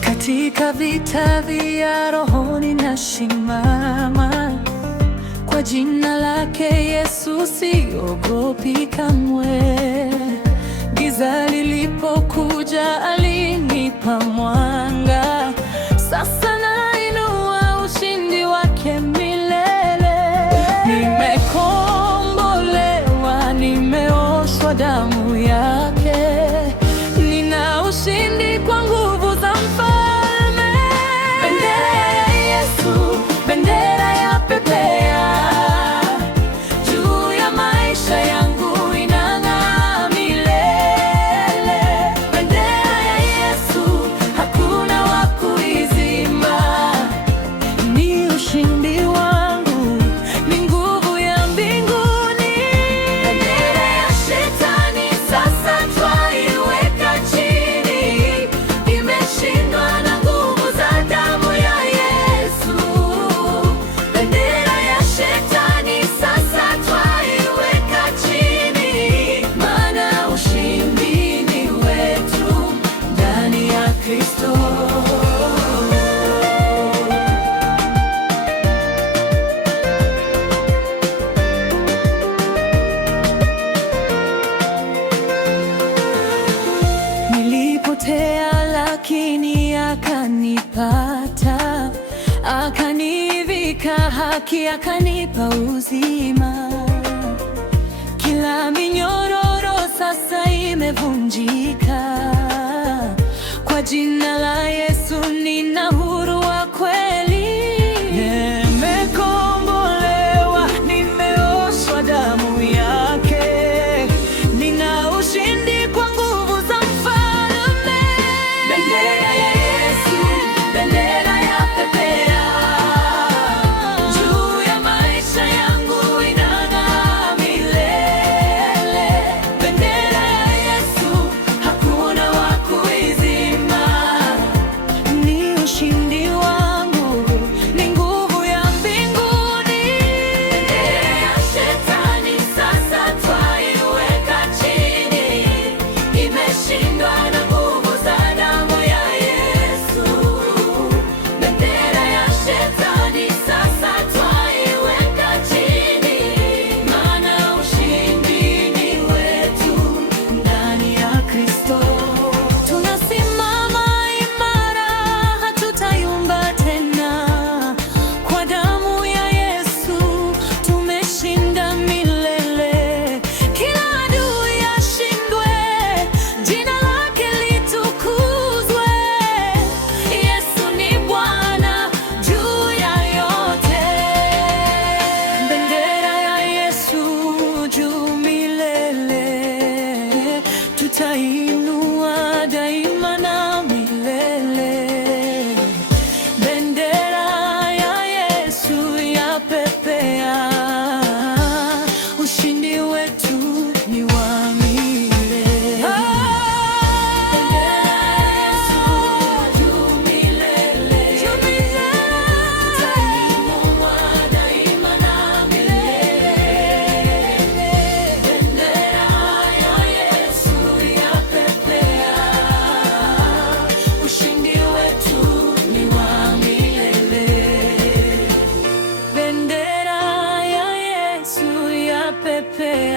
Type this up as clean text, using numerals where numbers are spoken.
Katika vita vya rohoni nasimama, kwa jina lake Yesu siogopi kamwe. Giza lilipokuja alinipa mwanga, sasa nainua ushindi wake milele. Nimekombolewa, nimeoshwa damu yake, nina ushindi kwa nguvu za Mfalme. Bendera ya Yesu, bendera ya pepea juu ya maisha yangu, inang'aa milele. Bendera ya Yesu, hakuna wa kuizima, ni ushindi wangu, ni nguvu ya mbinguni. Bendera ya shetani sasa twaiweka chini, imeshindwa na nguvu za damu ya Yesu. Bendera ya shetani sasa twaiweka chini, maana ushindi ni wetu ndani ya Kristo. Nilipotea lakini akanipata, akanivika haki, akanipa uzima. Kila minyororo sasa imevunjika, kwa jina la Yesu nina huru wa kweli. Nimekombolewa, nimeoshwa damu yake, nina ushindi kwa nguvu za Mfalme. Bendera ya Yesu, bendera ya pepea juu ya maisha yangu, inang'aa milele. Bendera ya Yesu, hakuna wa kuizima, ni ushindi wangu, ni nguvu ya mbinguni. Bendera ya shetani sasa twaiweka chini, imeshindwa na nguvu za damu ya Yesu. Bendera ya shetani sasa twaiweka chini, maana ushindi ni wetu ndani ya Kristo. Tunasimama imara, hatutayumba tena, kwa damu ya Yesu tumeshinda milele. Kila adui ashindwe, jina lake litukuzwe. Yesu ni Bwana juu ya yote. Bendera ya Yesu juu milele, tutainua daima na milele. Bendera ya Yesu yapepea, ushindi wetu ni wa milele. Bendera ya Yesu juu milele, tutainua daima na milele. Bendera ya Yesu yapepea, ushindi wetu ni wa milele. Bendera ya Yesu yapepea.